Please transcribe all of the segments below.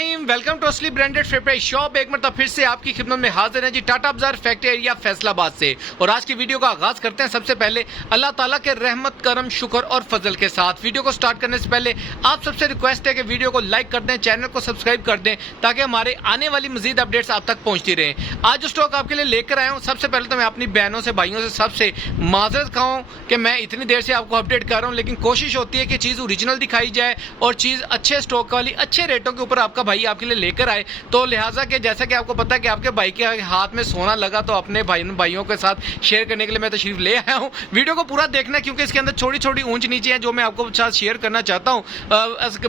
Time. Welcome to असली branded favourite shop. एक मरतबा फिर से आपकी खिदमत में हाजिर है जी, टाटा बाजार फैक्ट्री एरिया फैसलाबाद से। और आज की वीडियो का आगाज करते हैं सबसे पहले अल्लाह ताला के रहमत करम शुक्र और फजल के साथ। वीडियो को स्टार्ट करने से पहले आप सबसे रिक्वेस्ट है कि वीडियो को लाइक कर दें, चैनल को सब्सक्राइब कर दें ताकि हमारे आने वाली मजीद अपडेट्स आप तक पहुंचती रहें। आज जो स्टॉक आपके लिए लेकर आया हूँ, सबसे पहले तो मैं अपनी बहनों से भाइयों से सबसे माजरत खाऊं कि मैं इतनी देर से आपको अपडेट कर रहा हूँ, लेकिन कोशिश होती है कि चीज़ ओरिजिनल दिखाई जाए और चीज़ अच्छे स्टॉक वाली अच्छे रेटों के ऊपर आपका भाई आपके लिए लेकर आए। तो लिहाजा के जैसा कि आपको पता है कि आपके भाई के हाथ में सोना लगा, तो अपने भाइयों के साथ शेयर करने के लिए मैं तशरीफ ले आया हूँ। वीडियो को पूरा देखना क्योंकि इसके अंदर छोटी छोटी ऊंच नीचे है जो मैं आपको साथ शेयर करना चाहता हूँ।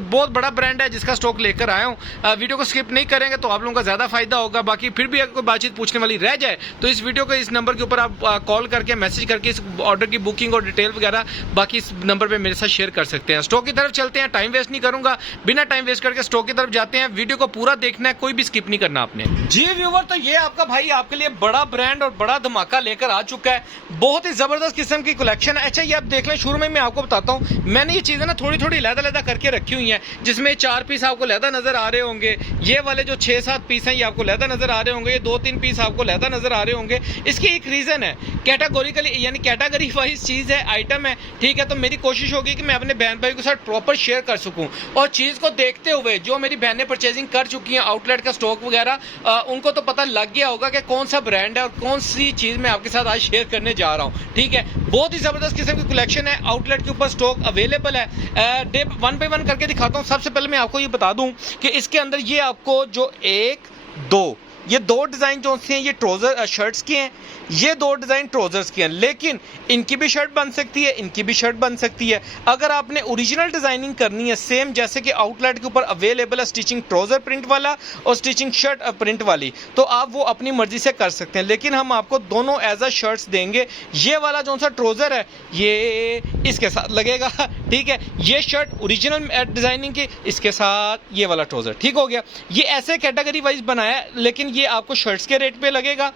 बहुत बड़ा ब्रांड है जिसका स्टॉक लेकर आया हूँ। वीडियो को स्किप नहीं करेंगे तो आप लोगों का ज्यादा फायदा होगा। बाकी फिर भी अगर कोई बातचीत पूछने वाली रह जाए तो इस वीडियो को इस नंबर के ऊपर आप कॉल करके मैसेज करके इस ऑर्डर की बुकिंग और डिटेल वगैरह बाकी इस नंबर पे मेरे साथ शेयर कर सकते हैं। स्टॉक की तरफ चलते हैं, टाइम वेस्ट नहीं करूंगा, बिना टाइम वेस्ट करके स्टॉक की तरफ जाते हैं। वीडियो को पूरा देखना है, कोई भी स्किप नहीं करना आपने। जी व्यूअर, तो ये आपका भाई आपके लिए बड़ा ब्रांड और बड़ा धमाका लेकर आ चुका है। बहुत ही जबरदस्त किस्म की कलेक्शन है। अच्छा, ये आप देख लें, शुरू में मैं आपको बताता हूँ, मैंने ये चीजें ना थोड़ी थोड़ी लहदा करके रखी हुई हैं, जिसमें 4 पीस आपको लहदा नजर आ रहे होंगे, ये वाले जो 6-7 पीस हैं ये आपको लहदा नजर आ रहे होंगे, ये 2-3 पीस आपको लहदा नजर आ रहे होंगे। इसकी एक रीजन है, कैटेगोरिकली यानी कैटेगरी वाइज चीज है, आइटम है, ठीक है। तो मेरी कोशिश होगी कि मैं अपने बहन भाई के साथ प्रॉपर शेयर कर सकूं और चीज को देखते हुए जो मेरी बहनें परचेजिंग कर चुकी हैं आउटलेट का स्टॉक वगैरह, उनको तो पता लग गया होगा कि कौन सा ब्रांड है और कौन सी चीज मैं आपके साथ आज शेयर करने जा रहा हूं, ठीक है। बहुत ही जबरदस्त किस्म की कलेक्शन है, आउटलेट के ऊपर स्टॉक अवेलेबल है। डे 1 बाय 1 करके दिखाता हूं। सबसे पहले मैं आपको ये बता दूं कि इसके अंदर ये आपको जो 1-2 ये 2 डिजाइन जो हैं ये ट्राउजर शर्ट्स की हैं, ये 2 डिजाइन ट्राउजर्स की हैं, लेकिन इनकी भी शर्ट बन सकती है, इनकी भी शर्ट बन सकती है। अगर आपने ओरिजिनल डिजाइनिंग करनी है सेम जैसे कि आउटलेट के ऊपर अवेलेबल है, स्टिचिंग ट्राउजर प्रिंट वाला और स्टिचिंग शर्ट प्रिंट वाली, तो आप वो अपनी मर्जी से कर सकते हैं, लेकिन हम आपको दोनों एज अ शर्ट्स देंगे। ये वाला जो सा ट्राउजर है ये इसके साथ लगेगा, ठीक है। ये शर्ट ओरिजिनल डिजाइनिंग की, इसके साथ ये वाला ट्राउजर, ठीक हो गया। ये ऐसे कैटेगरी वाइज बनाया है, लेकिन ये आपको शर्ट्स के रेट पे लगेगा।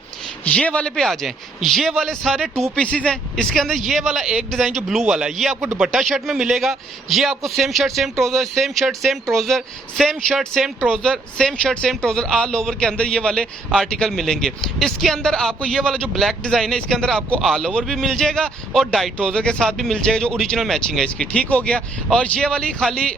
ये वाले पे आ जाएं, ये वाले सारे 2 पीसेज हैं। इसके अंदर ये वाला एक डिजाइन जो ब्लू वाला है ये आपको दुपट्टा शर्ट में मिलेगा। ये आपको same shirt same trouser, same shirt same trouser, same shirt same trouser, same shirt same trouser, all over के अंदर ये वाले आर्टिकल मिलेंगे। इसके अंदर आपको ये वाला जो ब्लैक डिजाइन है इसके अंदर आपको ऑल ओवर भी मिल जाएगा और डाई ट्राउजर के साथ भी मिल जाएगा जो ओरिजिनल मैचिंग है इसकी, ठीक हो गया। और ये वाली खाली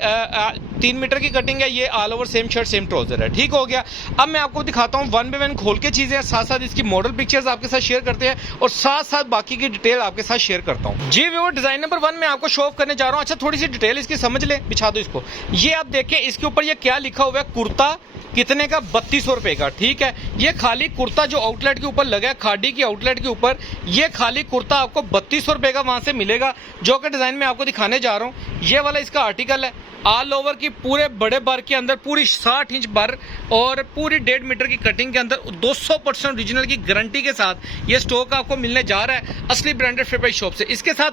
3 मीटर की कटिंग है, ये all over same shirt same trouser है, ठीक हो गया। अब मैं आपको दिखाता हूँ 1 बाय 1 खोल के चीजें, साथ साथ इसकी मॉडल पिक्चर्स आपके साथ शेयर करते हैं और साथ साथ बाकी की डिटेल आपके साथ शेयर करता हूँ। जी व्यूअर, डिजाइन नंबर 1 मैं आपको शो ऑफ करने जा रहा हूँ। अच्छा, थोड़ी सी डिटेल इसकी समझ ले, बिछा दो इसको। ये आप देखें इसके ऊपर ये क्या लिखा हुआ है, कुर्ता कितने का, 3200 रुपए का, ठीक है। ये खाली कुर्ता जो आउटलेट के ऊपर लगा है, खाड़ी की आउटलेट के ऊपर, ये खाली कुर्ता आपको 3200 रुपए का वहां से मिलेगा, जो कि डिजाइन में आपको दिखाने जा रहा हूँ। ये वाला इसका आर्टिकल है, ऑल ओवर की पूरे बड़े बार के अंदर पूरी 60 इंच बार और पूरी 1.5 मीटर की कटिंग के अंदर 200% ओरिजिनल की गारंटी के साथ ये स्टॉक आपको मिलने जा रहा है असली ब्रांडेड फेवरेट शॉप से। इसके साथ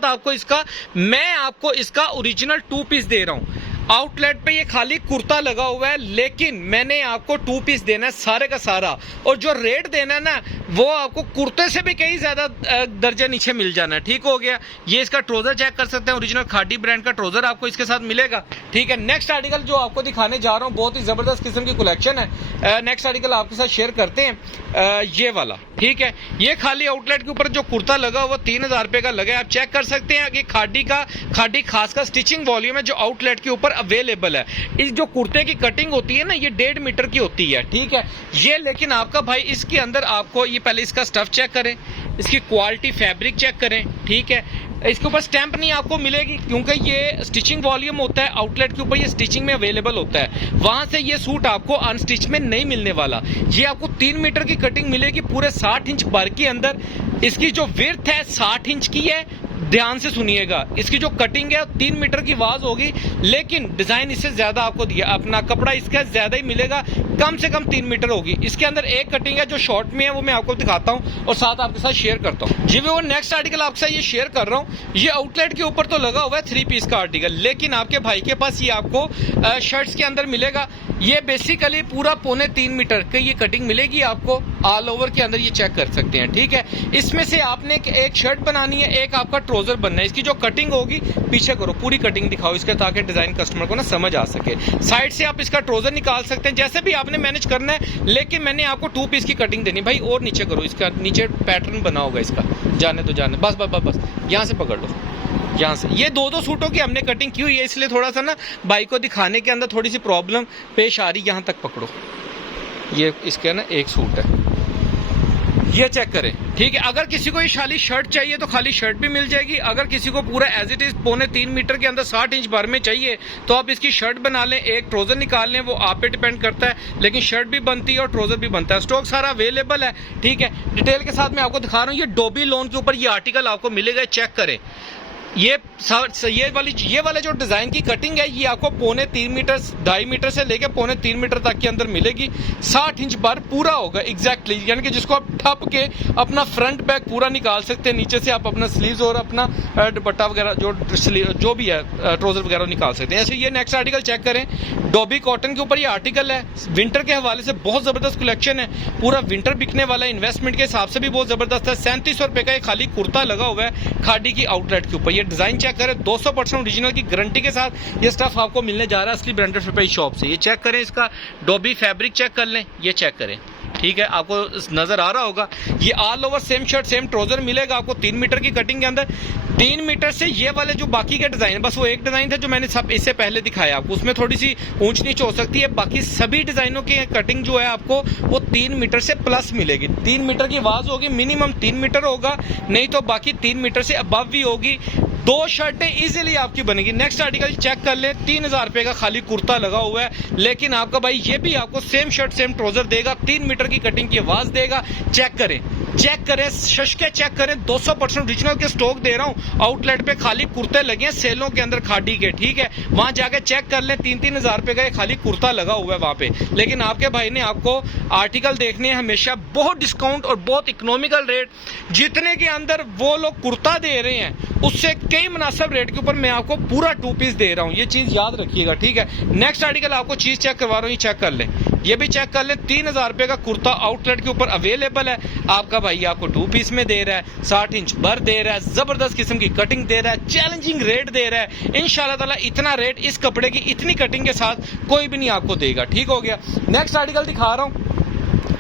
मैं आपको इसका ओरिजिनल 2 पीस दे रहा हूं। आउटलेट पे ये खाली कुर्ता लगा हुआ है, लेकिन मैंने आपको 2 पीस देना है सारे का सारा, और जो रेट देना है ना वो आपको कुर्ते से भी कहीं ज्यादा दर्जा नीचे मिल जाना है, ठीक हो गया। ये इसका ट्राउजर चेक कर सकते हैं, ओरिजिनल खाड़ी ब्रांड का ट्राउजर आपको इसके साथ मिलेगा, ठीक है। नेक्स्ट आर्टिकल जो आपको दिखाने जा रहा हूँ, बहुत ही जबरदस्त किस्म की कलेक्शन है। नेक्स्ट आर्टिकल आपके साथ शेयर करते हैं, ये वाला, ठीक है। ये खाली आउटलेट के ऊपर जो कुर्ता लगा हुआ 3000 रुपए का लगा है, आप चेक कर सकते हैं कि खाड़ी खास का स्टिचिंग वॉल्यूम है जो आउटलेट के ऊपर अवेलेबल है। इस जो कुर्ते की कटिंग होती है ना ये 1.5 मीटर की होती है, ठीक है। ये लेकिन आपका भाई इसके अंदर आपको ये पहले इसका स्टफ चेक करें, इसकी क्वालिटी फैब्रिक चेक करें, ठीक है। इसके ऊपर स्टैंप नहीं आपको मिलेगी क्योंकि ये स्टिचिंग वॉल्यूम होता है, आउटलेट के ऊपर ये स्टिचिंग में अवेलेबल होता है, वहां से ये सूट आपको अनस्टिच में नहीं मिलने वाला। ये आपको 3 मीटर की कटिंग मिलेगी पूरे 60 इंच बार के अंदर। इसकी जो विड्थ है 60 इंच की है, ध्यान से सुनिएगा। इसकी जो कटिंग है 3 मीटर की वाज होगी, लेकिन डिजाइन इससे ज्यादा आपको दिया, अपना कपड़ा इसका ज्यादा ही मिलेगा, कम से कम 3 मीटर होगी। इसके अंदर एक कटिंग है जो शॉर्ट में है, वो मैं आपको दिखाता हूँ और साथ आपके साथ शेयर करता हूँ। जी वो नेक्स्ट आर्टिकल आपके साथ ये शेयर कर रहा हूँ। ये आउटलेट के ऊपर तो लगा हुआ है 3 पीस का आर्टिकल, लेकिन आपके भाई के पास ये आपको शर्ट्स के अंदर मिलेगा। ये बेसिकली पूरा 3.25 मीटर की ये कटिंग मिलेगी आपको, ऑल ओवर के अंदर ये चेक कर सकते हैं, ठीक है। इसमें से आपने एक शर्ट बनानी है, एक आपका ट्राउजर ट्रोजर बनना है। इसकी जो कटिंग होगी, पीछे करो, पूरी कटिंग दिखाओ इसका, ताकि डिजाइन कस्टमर को ना समझ आ सके। साइड से आप इसका ट्रोजर निकाल सकते हैं, जैसे भी आपने मैनेज करना है, लेकिन मैंने आपको 2 पीस की कटिंग देनी भाई। और नीचे करो, इसका नीचे पैटर्न बना होगा इसका, जाने तो जाने, बस बस बस बस, यहाँ से पकड़ लो, यहाँ से। ये 2-2 सूटों की हमने कटिंग की हुई है, इसलिए थोड़ा सा ना भाई को दिखाने के अंदर थोड़ी सी प्रॉब्लम पेश आ रही। यहाँ तक पकड़ो, ये इसके ना एक सूट है, ये चेक करें, ठीक है। अगर किसी को ये खाली शर्ट चाहिए तो खाली शर्ट भी मिल जाएगी। अगर किसी को पूरा एज इट इज 2.25 मीटर के अंदर 60 इंच भर में चाहिए तो आप इसकी शर्ट बना लें, एक ट्रोजर निकाल लें, वो आप पे डिपेंड करता है, लेकिन शर्ट भी बनती है और ट्रोजर भी बनता है। स्टॉक सारा अवेलेबल है, ठीक है। डिटेल के साथ मैं आपको दिखा रहा हूँ। ये डोबी लोन के ऊपर ये आर्टिकल आपको मिलेगा, चेक करें। ये वाले जो डिजाइन की कटिंग है, ये आपको 2.25 मीटर, 2.5 मीटर से लेके 2.25 मीटर तक के अंदर मिलेगी। 60 इंच बार पूरा होगा एग्जैक्टली, यानी कि जिसको आप ठप के अपना फ्रंट बैक पूरा निकाल सकते हैं। नीचे से आप अपना स्लीव्स और अपना दुपट्टा वगैरह जो भी है ट्राउजर वगैरह निकाल सकते हैं। ऐसे ये नेक्स्ट आर्टिकल चेक करें, डोबी कॉटन के ऊपर ये आर्टिकल है। विंटर के हवाले से बहुत जबरदस्त कलेक्शन है, पूरा विंटर बिकने वाला है, इन्वेस्टमेंट के हिसाब से भी बहुत जबरदस्त है। 3700 रुपए का ये खाली कुर्ता लगा हुआ है खादी की आउटलेट के ऊपर। ये डिजाइन चेक करें, 200% ओरिजिनल की गारंटी के साथ ये स्टफ आपको मिलने जा रहा है असली ब्रांडेड रुपए शॉप से। ये चेक करें, इसका डोबी फैब्रिक चेक कर लें, ये चेक करें, ठीक है, आपको नजर आ रहा होगा। ये all over same shirt same trouser मिलेगा आपको 3 मीटर की कटिंग के अंदर। 3 मीटर से ये वाले जो बाकी के डिजाइन, बस वो एक डिजाइन था जो मैंने सब इससे पहले दिखाया आपको, उसमें थोड़ी सी ऊंच नीच हो सकती है। बाकी सभी डिजाइनों की कटिंग जो है आपको वो 3 मीटर से प्लस मिलेगी। 3 मीटर की आवाज होगी, मिनिमम 3 मीटर होगा, नहीं तो बाकी 3 मीटर से अबव भी होगी। 2 शर्टें इजीली आपकी बनेगी। नेक्स्ट आर्टिकल चेक कर ले, 3000 रुपए का खाली कुर्ता लगा हुआ है, लेकिन आपका भाई ये भी आपको सेम शर्ट सेम ट्राउजर देगा, 3 मीटर की कटिंग की आवाज देगा। चेक करें, चेक करें, शशके चेक करें, 200% ओरिजिनल के स्टॉक दे रहा हूं। आउटलेट पे खाली कुर्ते लगे हैं सेलों के अंदर खादी के, ठीक है, वहां जाके चेक कर ले। 3-3 हजार रुपए का ये खाली कुर्ता लगा हुआ है वहां पे, लेकिन आपके भाई ने आपको आर्टिकल देखने हैं हमेशा बहुत डिस्काउंट और बहुत इकोनॉमिकल रेट, जितने के अंदर वो लोग कुर्ता दे रहे हैं उससे कई मुनासिब रेट के ऊपर मैं आपको पूरा 2 पीस दे रहा हूं। ये चीज याद रखिएगा, ठीक है। नेक्स्ट आर्टिकल आपको चीज चेक करवा रहा हूं, ये चेक कर ले, ये भी चेक कर ले। 3000 रुपए का कुर्ता आउटलेट के ऊपर अवेलेबल है, आपका भाई आपको 2 पीस में दे रहा है, 60 इंच भर दे रहा है, जबरदस्त किस्म की कटिंग दे रहा है, चैलेंजिंग रेट दे रहा है। इंशाल्लाह ताला इतना रेट इस कपड़े की इतनी कटिंग के साथ कोई भी नहीं आपको देगा, ठीक हो गया। नेक्स्ट आर्टिकल दिखा रहा हूं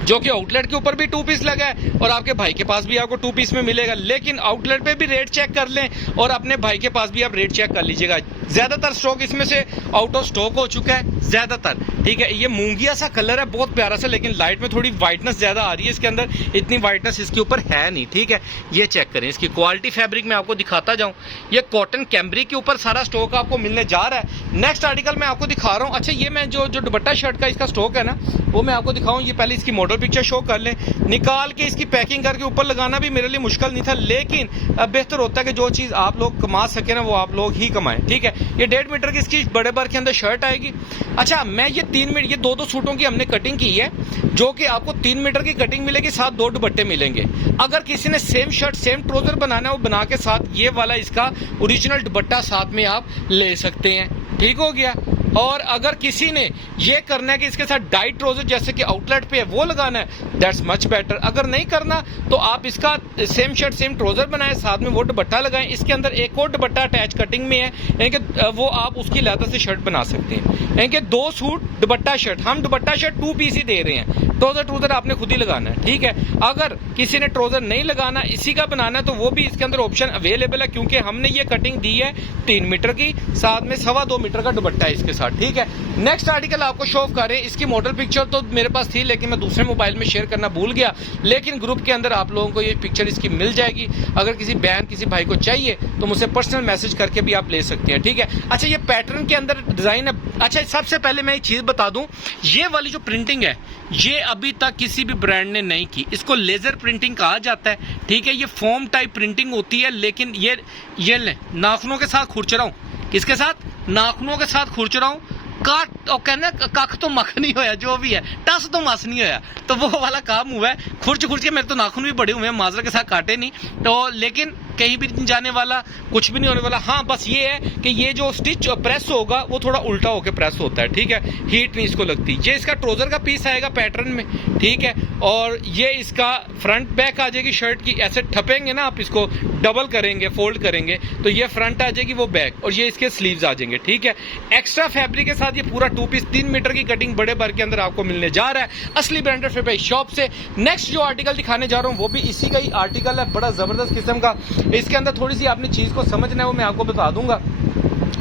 जो कि आउटलेट के ऊपर भी 2 पीस लगा है और आपके भाई के पास भी आपको 2 पीस में मिलेगा, लेकिन आउटलेट पे भी रेट चेक कर लें और अपने भाई के पास भी आप रेट चेक कर लीजिएगा। ज्यादातर स्टॉक इसमें से आउट ऑफ स्टॉक हो चुका है, ज्यादातर, ठीक है। ये मूंगिया सा कलर है, बहुत प्यारा सा, लेकिन लाइट में थोड़ी व्हाइटनेस ज्यादा आ रही है इसके अंदर, इतनी व्हाइटनेस इसके ऊपर है नहीं, ठीक है। ये चेक करें, इसकी क्वालिटी फैब्रिक मैं आपको दिखाता जाऊं। ये कॉटन कैम्ब्रिक के ऊपर सारा स्टॉक आपको मिलने जा रहा है। नेक्स्ट आर्टिकल मैं आपको दिखा रहा हूँ। अच्छा, ये मैं जो दुपट्टा शर्ट का इसका स्टॉक है ना, वो मैं आपको दिखाऊं। ये पहले इसकी मॉडल पिक्चर शो कर लें, निकाल के इसकी पैकिंग करके ऊपर लगाना भी मेरे लिए मुश्किल नहीं था, लेकिन बेहतर होता है कि जो चीज आप लोग कमा सके ना वो आप लोग ही कमाएं, ठीक है। ये 1.5 मीटर की इसकी बड़े बार के अंदर शर्ट आएगी। अच्छा, मैं ये 3 मीटर, ये 2-2 सूटों की हमने कटिंग की है, जो कि आपको 3 मीटर की कटिंग मिलेगी, साथ 2 दुपट्टे मिलेंगे। अगर किसी ने सेम शर्ट सेम ट्राउजर बनाना है, वो बना के साथ ये वाला इसका ओरिजिनल दुपट्टा साथ में आप ले सकते हैं, ठीक हो गया। और अगर किसी ने ये करना है कि इसके साथ डाइट ट्राउजर जैसे कि आउटलेट पे है वो लगाना है, दैट्स मच बेटर। अगर नहीं करना तो आप इसका सेम शर्ट सेम ट्राउजर बनाएं, साथ में वो दुपट्टा लगाएं। इसके अंदर एक और दुपट्टा अटैच कटिंग में है, यानी कि वो आप उसकी लेदर से शर्ट बना सकते हैं, यानी कि 2 सूट दुपट्टा शर्ट। हम दुपट्टा शर्ट 2 पीस ही दे रहे हैं, ट्राउजर आपने खुद ही लगाना है, ठीक है। अगर किसी ने ट्राउजर नहीं लगाना, इसी का बनाना है, तो वो भी इसके अंदर ऑप्शन अवेलेबल है, क्योंकि हमने ये कटिंग दी है 3 मीटर की, साथ में 2.25 मीटर का दुपट्टा है इसके साथ, ठीक है। नेक्स्ट आर्टिकल आपको शो कर रहे हैं। इसकी मॉडल पिक्चर तो मेरे पास थी, लेकिन मैं दूसरे मोबाइल में शेयर करना भूल गया, लेकिन ग्रुप के अंदर आप लोगों को ये पिक्चर इसकी मिल जाएगी। अगर किसी बहन किसी भाई को चाहिए तो मुझसे पर्सनल मैसेज करके भी आप ले सकते हैं, ठीक है। अच्छा, ये पैटर्न के अंदर डिजाइन है। अच्छा, सबसे पहले मैं एक चीज बता दूं, ये वाली जो प्रिंटिंग है ये अभी तक किसी भी ब्रांड ने नहीं की। इसको लेजर प्रिंटिंग कहा जाता है, ठीक है। ये फोम टाइप प्रिंटिंग होती है, लेकिन ये ले नाखूनों के साथ खुरच रहा हूं, किसके साथ, नाखूनों के साथ खुरच रहा हूं। काट और कहना कख तो मख नहीं होया, जो भी है टस तो मस नहीं होया, तो वो वाला काम हुआ है। खुर्च के मेरे तो नाखून भी बड़े हुए हैं, माजरा के साथ काटे नहीं तो, लेकिन कहीं भी नहीं जाने वाला, कुछ भी नहीं होने वाला। हाँ बस ये है कि ये जो स्टिच प्रेस होगा वो थोड़ा उल्टा होकर प्रेस होता है, ठीक है, हीट नहीं इसको लगती। ये इसका ट्राउजर का पीस आएगा पैटर्न में, ठीक है, और ये इसका फ्रंट बैक आ जाएगी शर्ट की। ऐसे ठपेंगे ना आप, इसको डबल करेंगे, फोल्ड करेंगे तो ये फ्रंट आ जाएगी, वो बैक, और ये इसके स्लीव्स आ जाएंगे, ठीक है। एक्स्ट्रा फैब्रिक के साथ ये पूरा 2 पीस 3 मीटर की कटिंग बड़े बार के अंदर आपको मिलने जा रहा है असली ब्रांडेड फैब्रिक शॉप से। नेक्स्ट जो आर्टिकल दिखाने जा रहा हूँ वो भी इसी का ही आर्टिकल है, बड़ा जबरदस्त किस्म का। इसके अंदर थोड़ी सी आपने चीज को समझना है, वो मैं आपको बता दूंगा,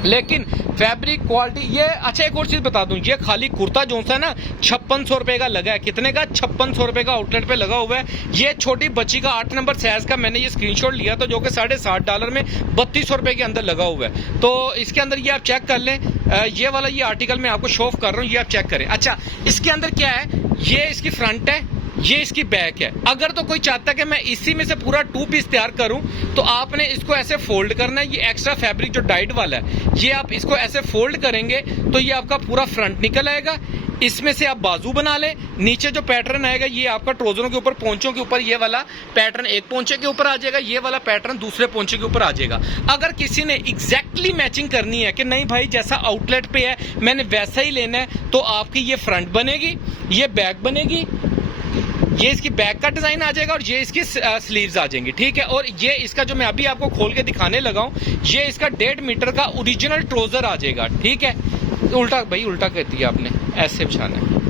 लेकिन फैब्रिक क्वालिटी ये। अच्छा एक और चीज बता दूं, ये खाली कुर्ता जो सा है ना 5600 रुपए का लगा है। कितने का? 5600 रुपए का आउटलेट पे लगा हुआ है। ये छोटी बच्ची का 8 नंबर साइज का मैंने ये स्क्रीनशॉट लिया था, जो कि $60.5 में 3200 रुपए के अंदर लगा हुआ है। तो इसके अंदर ये आप चेक कर लें, ये वाला ये आर्टिकल मैं आपको शो ऑफ कर रहा हूँ, ये आप चेक करें। अच्छा इसके अंदर क्या है, ये इसकी फ्रंट है, ये इसकी बैक है। अगर तो कोई चाहता है कि मैं इसी में से पूरा 2 पीस तैयार करूं तो आपने इसको ऐसे फोल्ड करना है। ये एक्स्ट्रा फैब्रिक जो डाइट वाला है, ये आप इसको ऐसे फोल्ड करेंगे तो ये आपका पूरा फ्रंट निकल आएगा। इसमें से आप बाजू बना ले, नीचे जो पैटर्न आएगा ये आपका ट्राउजरों के ऊपर, पोंचों के ऊपर ये वाला पैटर्न एक पोंचे के ऊपर आ जाएगा, ये वाला पैटर्न दूसरे पोंचे के ऊपर आ जाएगा। अगर किसी ने एग्जैक्टली मैचिंग करनी है कि नहीं भाई जैसा आउटलेट पे है मैंने वैसा ही लेना है, तो आपकी ये फ्रंट बनेगी, ये बैक बनेगी, ये इसकी बैक का डिजाइन आ जाएगा और ये इसकी स्लीव्स आ जाएंगी, ठीक है। और ये इसका जो मैं अभी आपको खोल के दिखाने लगा हूं, ये इसका 1.5 मीटर का ओरिजिनल ट्राउजर आ जाएगा, ठीक है। उल्टा भाई, उल्टा कहती है आपने, ऐसे बिछाना है,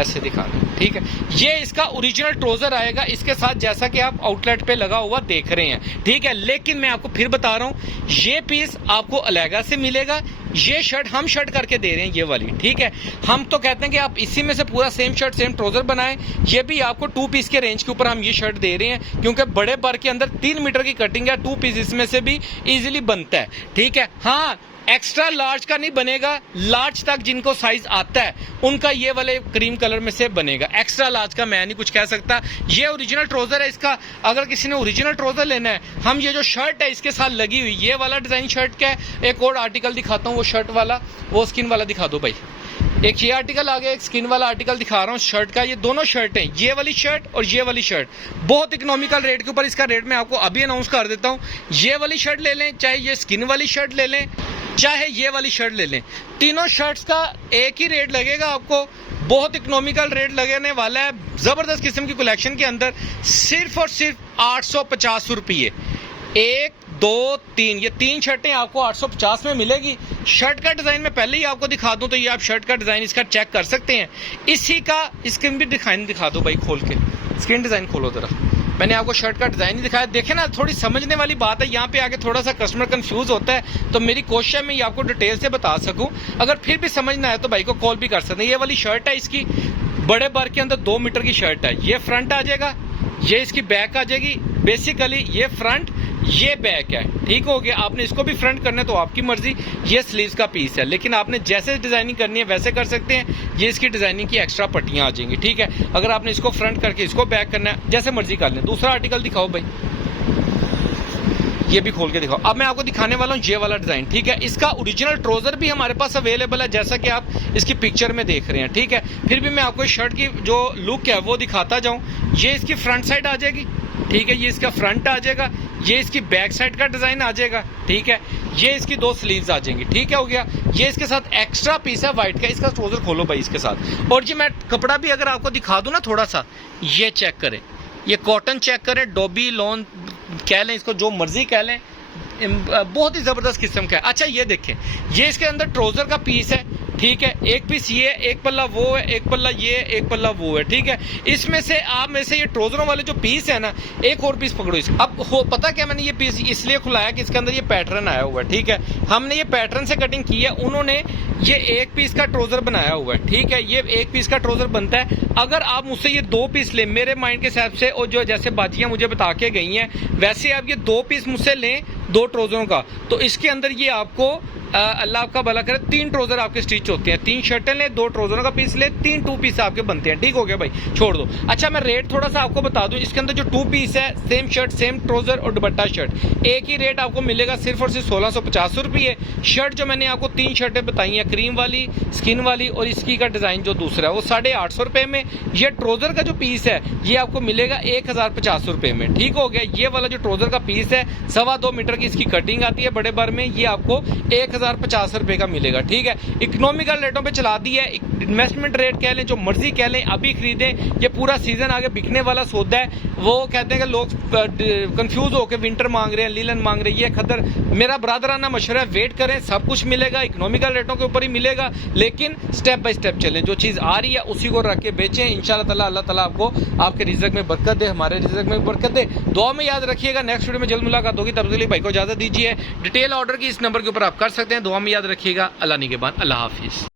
ऐसे दिखाना है, ठीक है। ये इसका ओरिजिनल ट्राउजर आएगा इसके साथ, जैसा कि आप आउटलेट पे लगा हुआ देख रहे हैं, ठीक है। लेकिन मैं आपको फिर बता रहा हूं, ये पीस आपको अलैगा से मिलेगा। ये शर्ट हम शर्ट करके दे रहे हैं, ये वाली, ठीक है। हम तो कहते हैं कि आप इसी में से पूरा सेम शर्ट सेम ट्राउजर बनाएं। ये भी आपको 2 पीस के रेंज के ऊपर हम ये शर्ट दे रहे हैं, क्योंकि बड़े बार के अंदर 3 मीटर की कटिंग है, 2 पीस इसमें से भी इजीली बनता है, ठीक है। हाँ एक्स्ट्रा लार्ज का नहीं बनेगा, लार्ज तक जिनको साइज आता है उनका ये वाले क्रीम कलर में से बनेगा। एक्स्ट्रा लार्ज का मैं नहीं कुछ कह सकता। ये ओरिजिनल ट्राउजर है इसका। अगर किसी ने ओरिजिनल ट्राउजर लेना है, हम ये जो शर्ट है इसके साथ लगी हुई, ये वाला डिजाइन शर्ट का है। एक और आर्टिकल दिखाता हूँ, वो शर्ट वाला, वो स्किन वाला दिखा दो भाई। एक ये आर्टिकल आ गया, एक स्किन वाला आर्टिकल दिखा रहा हूँ शर्ट का। ये दोनों शर्ट हैं, ये वाली शर्ट और ये वाली शर्ट, बहुत इकोनॉमिकल रेट के ऊपर। इसका रेट मैं आपको अभी अनाउंस कर देता हूँ। ये वाली शर्ट ले लें, चाहे ये स्किन वाली शर्ट ले लें, चाहे ये वाली शर्ट ले लें, तीनों शर्ट्स का एक ही रेट लगेगा आपको। बहुत इकोनॉमिकल रेट लगने वाला है, जबरदस्त किस्म की कलेक्शन के अंदर, सिर्फ और सिर्फ 850 रुपये। 1 2 3, ये 3 शर्टें आपको 850 में मिलेगी। शर्ट का डिजाइन मैं पहले ही आपको दिखा दूं, तो ये आप शर्ट का डिजाइन इसका चेक कर सकते हैं। इसी का स्क्रीन भी दिखा दो भाई, खोल के स्क्रीन डिजाइन खोलो जरा। मैंने आपको शर्ट का डिजाइन ही दिखाया, देखे ना, थोड़ी समझने वाली बात है। यहाँ पे आके थोड़ा सा कस्टमर कंफ्यूज होता है, तो मेरी कोशिश है मैं ये आपको डिटेल से बता सकूं। अगर फिर भी समझना है तो भाई को कॉल भी कर सकते हैं। ये वाली शर्ट है, इसकी बड़े बार के अंदर 2 मीटर की शर्ट है। ये फ्रंट आ जाएगा, ये इसकी बैक आ जाएगी। बेसिकली ये फ्रंट, ये बैक है, ठीक हो गया। आपने इसको भी फ्रंट करना है तो आपकी मर्जी। ये स्लीव्स का पीस है, लेकिन आपने जैसे डिजाइनिंग करनी है वैसे कर सकते हैं। ये इसकी डिजाइनिंग की एक्स्ट्रा पट्टियां आ जाएंगी, ठीक है। अगर आपने इसको फ्रंट करके इसको बैक करना है, जैसे मर्जी कर लें। दूसरा आर्टिकल दिखाओ भाई, ये भी खोल के दिखाओ। अब मैं आपको दिखाने वाला हूँ ये वाला डिजाइन, ठीक है। इसका ओरिजिनल ट्राउजर भी हमारे पास अवेलेबल है, जैसा कि आप इसकी पिक्चर में देख रहे हैं, ठीक है। फिर भी मैं आपको इस शर्ट की जो लुक है वो दिखाता जाऊँ। ये इसकी फ्रंट साइड आ जाएगी, ठीक है। ये इसका फ्रंट आ जाएगा, ये इसकी बैक साइड का डिजाइन आ जाएगा, ठीक है। ये इसकी 2 स्लीव्स आ जाएंगी, ठीक है, हो गया। ये इसके साथ एक्स्ट्रा पीस है व्हाइट का, इसका ट्राउजर खोलो भाई इसके साथ। और जी मैं कपड़ा भी अगर आपको दिखा दूं ना थोड़ा सा, ये चेक करें, ये कॉटन चेक करें, डोबी लॉन कह लें इसको, जो मर्जी कह लें, बहुत ही जबरदस्त किस्म का है। अच्छा ये देखें, ये इसके अंदर ट्राउजर का पीस है, ठीक है। एक पीस ये, एक पल्ला वो है, एक पल्ला ये, एक पल्ला वो है, ठीक है। इसमें से आप में से ये ट्राउजरों वाले जो पीस है ना, एक और पीस पकड़ो इसको। अब हो पता क्या, मैंने ये पीस इसलिए खुलाया कि इसके अंदर ये पैटर्न आया हुआ है, ठीक है। हमने ये पैटर्न से कटिंग की है, उन्होंने ये 1 पीस का ट्राउजर बनाया हुआ है, ठीक है। ये 1 पीस का ट्राउजर बनता है। अगर आप मुझसे ये 2 पीस लें मेरे माइंड के हिसाब से, और जो जैसे बाजियां मुझे बता के गई हैं वैसे आप ये 2 पीस मुझसे लें 2 ट्राउजरों का, तो इसके अंदर ये आपको अल्लाह आपका भला करे 3 ट्राउजर आपके स्टिच होते हैं। 3 शर्टें ले, 2 ट्राउजरों का पीस ले, 3 2 पीस आपके बनते हैं। ठीक हो गया भाई, छोड़ दो। अच्छा मैं रेट थोड़ा सा आपको बता दूं, इसके अंदर जो 2 पीस है, सेम शर्ट सेम ट्राउजर और दुपट्टा शर्ट, एक ही रेट आपको मिलेगा सिर्फ और सिर्फ 1650 रुपये। शर्ट जो मैंने आपको 3 शर्टें बताई हैं, क्रीम वाली, स्किन वाली और इसकी का डिज़ाइन जो दूसरा है वो 850 रुपये में। ये ट्राउजर का जो पीस है ये आपको मिलेगा 1050 रुपये में। ठीक हो गया। ये वाला जो ट्राउजर का पीस है 2.25 मीटर की इसकी कटिंग आती है बड़े बार में, ये आपको 1050 रुपये का मिलेगा। ठीक है, इकोनॉमिकल रेटों पे चला दी है, इन्वेस्टमेंट रेट कह लें, जो मर्जी कह लें, अभी खरीदें, ये पूरा सीजन आगे बिकने वाला सौदा है। वो कहते हैं कि लोग कंफ्यूज होकर विंटर मांग रहे हैं, लीलन मांग रहे हैं, ये खदर मेरा ब्रादराना मशवरा है, वेट करें, सब कुछ मिलेगा, इकोनॉमिकल रेटों के ऊपर ही मिलेगा, लेकिन स्टेप बाय स्टेप चलें। जो चीज़ आ रही है उसी को रख के बेचें, इंशाल्लाह ताला अल्लाह ताला आपको आपके रिज़्क में बरकत दे, हमारे रिज़्क में बरकत दे। दुआ में याद रखिएगा। नेक्स्ट वीडियो में जल्द मुलाकात होगी, तब तक के लिए भाई को इजाज़त दीजिए। डिटेल ऑर्डर की इस नंबर के ऊपर आप कर सकते हैं। दुआ में याद रखिएगा। अल्लाह निगहबान। अल्लाह हाफिज़।